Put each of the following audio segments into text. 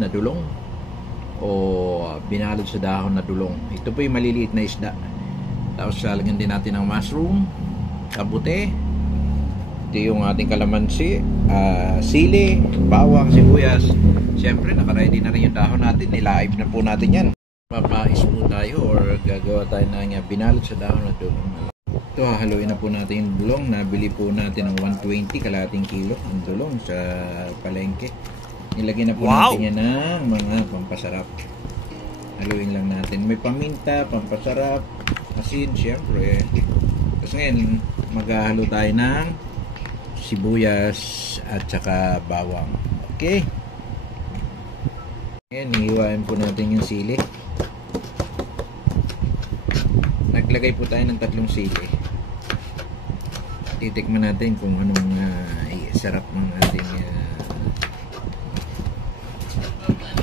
na dulong o binalot sa dahon na dulong. Ito po yung maliliit na isda. Tapos lalagyan din natin ng mushroom, kabute. Ito yung ating kalamansi, sili, bawang, sibuyas. Siyempre nakaready na rin yung dahon natin. Nilaib na po natin yan. Papais po tayo or gagawa tayo ng binalot sa dahon na dulong. Ito, hahaluin na po natin yung dulong. Nabili po natin ng 120 kalahating kilo ang dulong sa palengke. Nilagyan na po natin yan ng mga pampasarap. Haluin lang natin. May paminta, pampasarap, asin, syempre. Tapos ngayon, maghahalo tayo ng sibuyas at saka bawang. Okay? Ngayon, hihiwain po natin yung sili. Naglagay po tayo ng 3 sili. Titikman natin kung anong sarap ng ating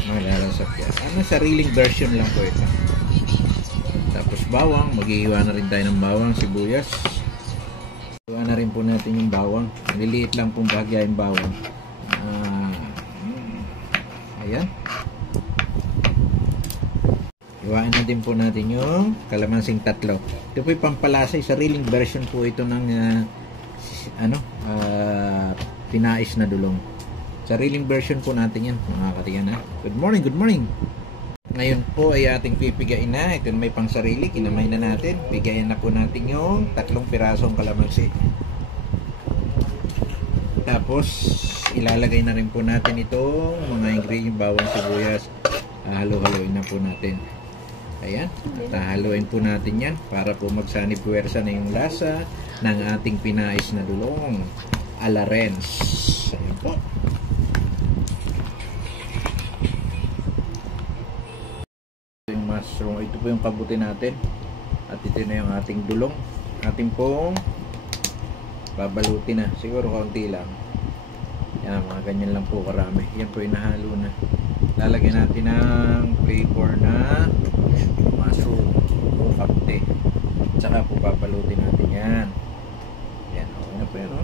malalasap yan. Sariling version lang po ito. Tapos bawang, maghihiwa na rin tayo ng bawang, sibuyas. Hiwa na rin po natin yung bawang. Maliliit lang pong bahagya yung bawang. Ayan. Hiwain na din po natin yung kalamansing 3. Ito po yung pampalasay. Sariling version po ito ng pinais na dulong. Sariling version po natin yan, mga katiyan. Good morning, good morning. Ngayon po ay ating pipigain na. Ito na may pang sarili. Kinamay na natin. Pigayin na po natin yung 3 pirasong kalamansi. Tapos ilalagay na rin po natin itong mga ingredient, bawang, sibuyas. Halo-haloin na po natin. Ayan, at haluin po natin yan para po magsanib puwersa na yung lasa ng ating pinais na dulong ala Renz. Ayan po. Ito yung mushroom, ito po yung kabuti natin at ito na yung ating dulong. Ating pong babalutin na, siguro konti lang. Yan, mga ganyan lang po karami. Yan po yung nahalo na. Lalagyan natin ng flavor na mushroom o kapte. Tsaka po papalutin natin yan. Yan, okay na po yan, no?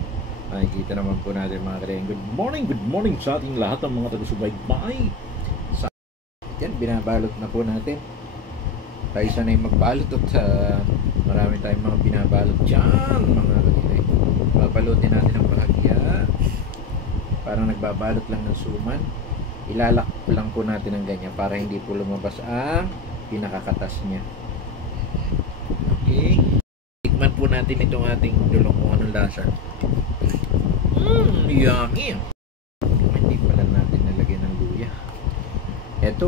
Makikita naman po natin mga kaibigan. Good morning sa ating lahat ng mga taga-subaybay. Yan, binabalot na po natin. Tayo sanay magbalot at marami tayong mga binabalot dyan, mga kaibigan. Papalutin natin ang bahagya. Parang nagbabalot lang ng suman. Ilalak lang po natin ng ganyan para hindi po lumabas ang pinakakatas niya. Okay. Tikman po natin itong ating dulong kung anong lasa. Yummy! Hindi pala natin nalagyan ng luya. Eto,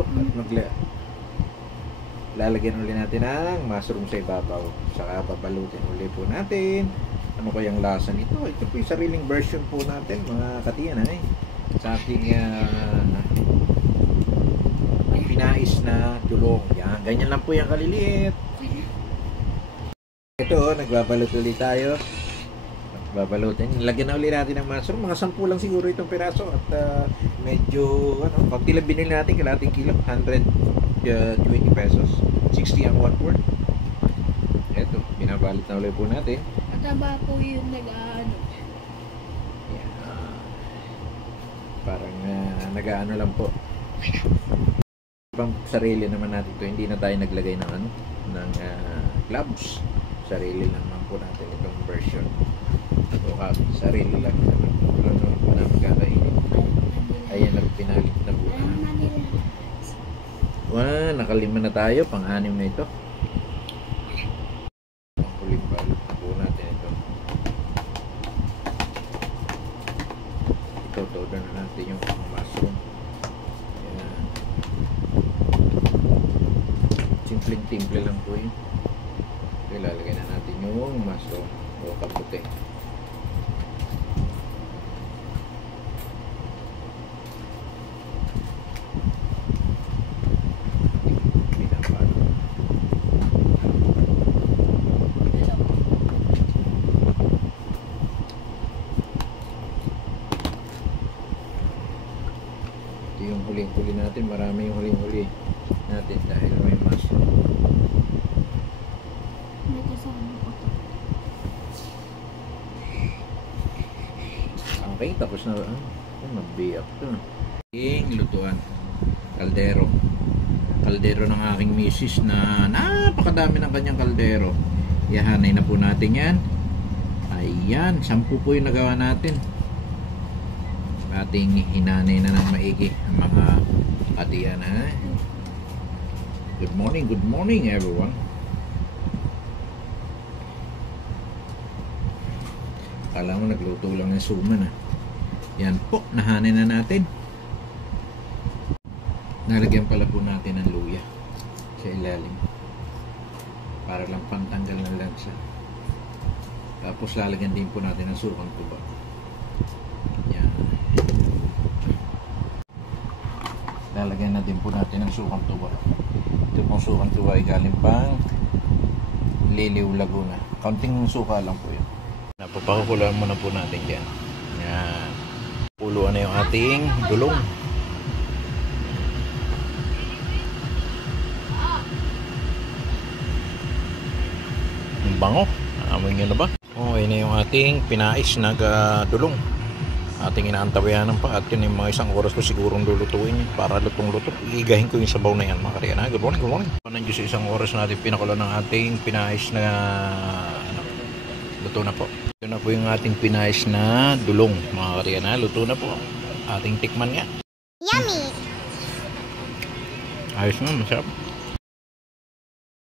lalagyan ulit natin ng mushroom sa ibabaw. Saka babalutin ulit po natin. Ano kayang lasa nito? Ito po yung sariling version po natin, mga katiyan, sa ating pinais na dulong. Yan, ganyan lang po yung kaliliit. Ito, nagbabalot ulit tayo. Babalutin. Lagyan na ulit natin ng mushroom. Mga 10 lang siguro itong piraso. At medyo, konti lang binili natin, kalating kilo. 120 pesos. 60 ang 1/4. Ito, binabalot na ulit po natin. Mataba po yung nag-ano. Yan. Parang nag-ano lang po. Ibang sarili naman natin ito. Hindi na tayo naglagay ng ng gloves. Sarili lang naman po natin itong version. Ito sarili lang naman. Wala naman po na magkakainin. Ayan, nagpinalit na po na. Wow, nakalima na tayo. Pang-anim na ito. Huling balot na po natin ito. Ito na natin yung mushroom. Ayan. Simpleng-timple lang po yun. Ilalagay na natin yung mushroom o kabuti. Ito yung huling-huli natin. Marami yung huling-huli natin dahil may mushroom. Okay, tapos na. Magbiyak to. Yung lutuan. Kaldero. Kaldero ng aking misis na napakadami ng kanyang kaldero. Ihahanay na po natin yan. Ayan, 10 po yung nagawa natin. Ating hinanay na ng maigi ang mga katiyan. Good morning everyone. Kala mo nagluto lang ng suman. Yan po, nahanay na natin. Nalagyan pala po natin ng luya sa ilalim para lang pantanggal ng lansa. Tapos lalagyan din po natin ng sukang tuba. Yan. Lalagyan na din po natin ng sukang tuba. Ito pong sukang tuba ay galing pang Liliw, Laguna. Kaunting suka lang po yun. Napapakukuluan muna po natin dyan. Yan. Kuluan na yung ating dulong. Ang bango. Amoy nyo na ba? Okay na yung ating pinais na dulong. Ating inaantabayanan pa at yun yung mga isang oras ko sigurong lulutuin para lutong-luto. Iigahin ko yung sabaw na yan mga kariyan. Good morning, good morning. Nandiyo sa isang oras natin pinakulo ng ating pinais na luto na po. Ito na po yung ating pinais na dulong mga kariyan. Luto na po. Ating tikman nga. Yummy! Ayos na, masarap.